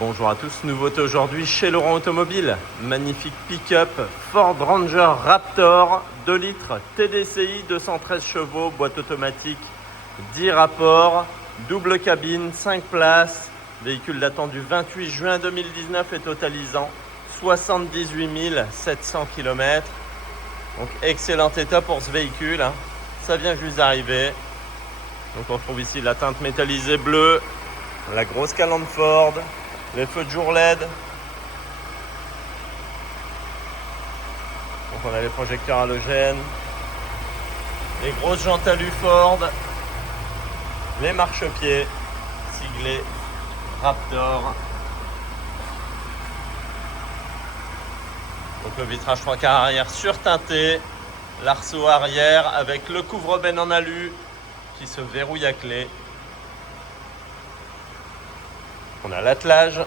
Bonjour à tous, nouveauté aujourd'hui chez Laurent Automobile. Magnifique pick-up Ford Ranger Raptor 2 litres TDCi 213 chevaux, boîte automatique 10 rapports, double cabine, 5 places. Véhicule datant du 28 juin 2019 et totalisant 78 700 km. Donc excellent état pour ce véhicule, hein. Ça vient juste d'arriver. Donc on trouve ici la teinte métallisée bleue, la grosse calandre Ford, les feux de jour LED. Donc on a les projecteurs halogènes, les grosses jantes alu Ford, les marchepieds siglés Raptor. Donc le vitrage 3 quarts arrière surteinté, l'arceau arrière avec le couvre-benne en alu qui se verrouille à clé. On a l'attelage.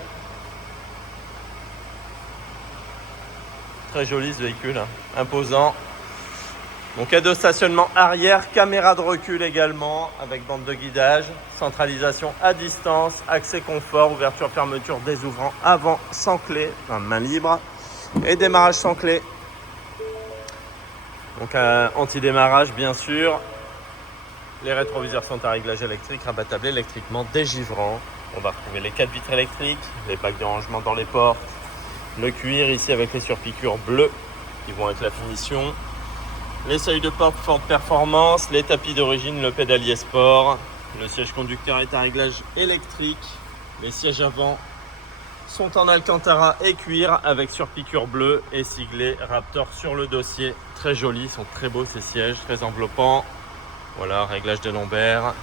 Très joli ce véhicule, hein. Imposant. Donc aide au stationnement arrière, caméra de recul également avec bande de guidage, centralisation à distance, accès confort, ouverture fermeture des ouvrants avant sans clé, enfin main libre, et démarrage sans clé. Donc anti-démarrage bien sûr. Les rétroviseurs sont à réglage électrique, rabattables électriquement, dégivrants. On va retrouver les 4 vitres électriques, les bacs de rangement dans les portes, le cuir ici avec les surpiqûres bleues qui vont être la finition, les seuils de porte Ford Performance, les tapis d'origine, le pédalier sport, le siège conducteur est à réglage électrique, les sièges avant sont en alcantara et cuir avec surpiqûre bleue et siglé Raptor sur le dossier. Très jolis, sont très beaux ces sièges, très enveloppants. Voilà, réglage des lombaires.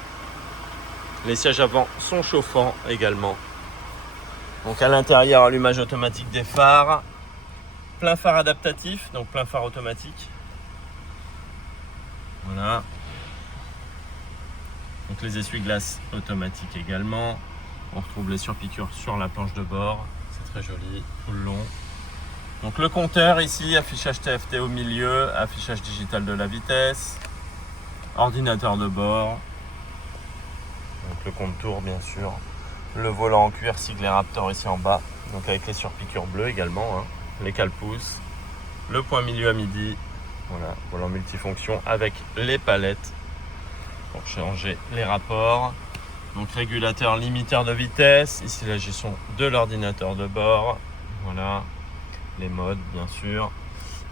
Les sièges avant sont chauffants également. Donc à l'intérieur, allumage automatique des phares. Plein phare adaptatif, donc plein phare automatique. Voilà. Donc les essuie-glaces automatiques également. On retrouve les surpiqûres sur la planche de bord. C'est très joli tout le long. Donc le compteur ici, affichage TFT au milieu, affichage digital de la vitesse. Ordinateur de bord. Donc le compte-tour bien sûr, le volant en cuir siglé Raptor ici en bas, donc avec les surpiqûres bleues également, hein. Les cale-pouces, le point milieu à midi, voilà, volant multifonction avec les palettes pour changer les rapports. Donc régulateur limiteur de vitesse, ici la gestion de l'ordinateur de bord, voilà, les modes bien sûr.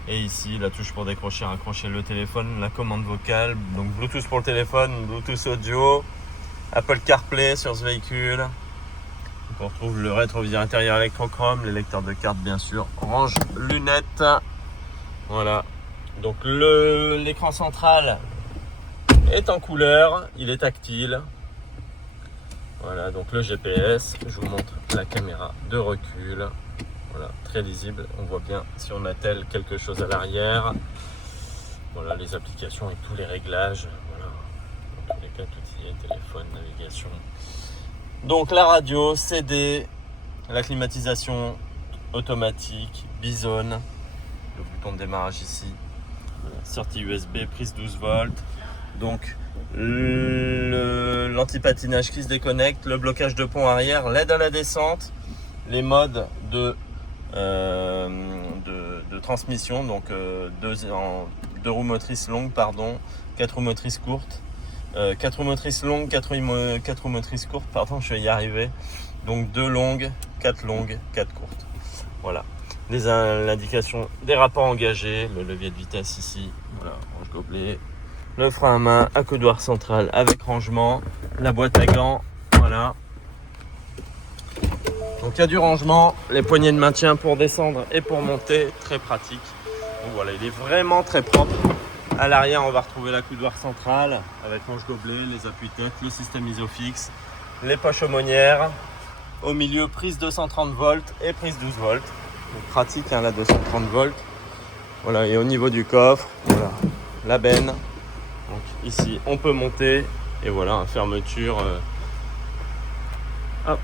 Et ici la touche pour décrocher, raccrocher le téléphone, la commande vocale, donc Bluetooth pour le téléphone, Bluetooth audio. Apple CarPlay sur ce véhicule. Donc on retrouve le rétroviseur intérieur électrochrome, les lecteurs de cartes bien sûr, range lunettes. Voilà. Donc l'écran central est en couleur, il est tactile. Voilà, donc le GPS, je vous montre la caméra de recul. Voilà, très lisible, on voit bien si on attelle quelque chose à l'arrière. Voilà les applications et tous les réglages. Voilà. Dans tous les cas, tout y est, téléphone, navigation. Donc la radio, CD, la climatisation automatique, bisonne, le bouton de démarrage ici, sortie USB, prise 12 volts. Donc l'anti-patinage qui se déconnecte, le blocage de pont arrière, l'aide à la descente, les modes de transmission, donc deux roues motrices longues, 4 roues motrices courtes. 4 roues motrices longues, 4 roues motrices courtes, je vais y arriver. Donc 2 longues, 4 courtes. Voilà. L'indication des rapports engagés, le levier de vitesse ici, voilà, range gobelet, le frein à main, accoudoir central avec rangement, la boîte à gants, voilà. Donc il y a du rangement, les poignées de maintien pour descendre et pour monter, très pratique. Donc voilà, il est vraiment très propre. À l'arrière, on va retrouver l'accoudoir central avec range gobelet, les appuis-têtes, le système Isofix, les poches aumônières. Au milieu, prise 230 volts et prise 12 volts. Donc pratique, hein, la 230 volts. Voilà, et au niveau du coffre, voilà, la benne. Donc ici, on peut monter et voilà, fermeture. Hop.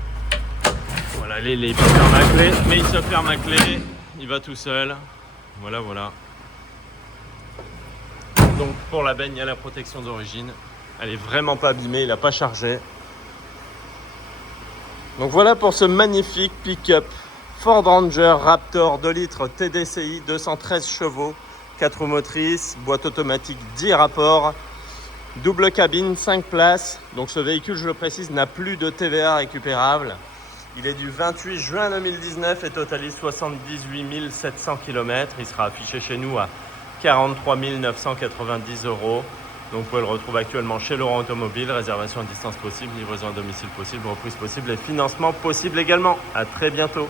Voilà, il peut fermer à clé, mais il se ferme à clé, il va tout seul. Voilà. Donc pour la benne, il y a la protection d'origine. Elle est vraiment pas abîmée, il n'a pas chargé. Donc voilà pour ce magnifique pick-up Ford Ranger Raptor 2 litres TDCi, 213 chevaux, 4 roues motrices, boîte automatique 10 rapports, double cabine, 5 places. Donc ce véhicule, je le précise, n'a plus de TVA récupérable. Il est du 28 juin 2019 et totalise 78 700 km. Il sera affiché chez nous à 43 990 €. Donc vous pouvez le retrouver actuellement chez Laurent Automobile. Réservation à distance possible, livraison à domicile possible, reprise possible et financement possible également. À très bientôt.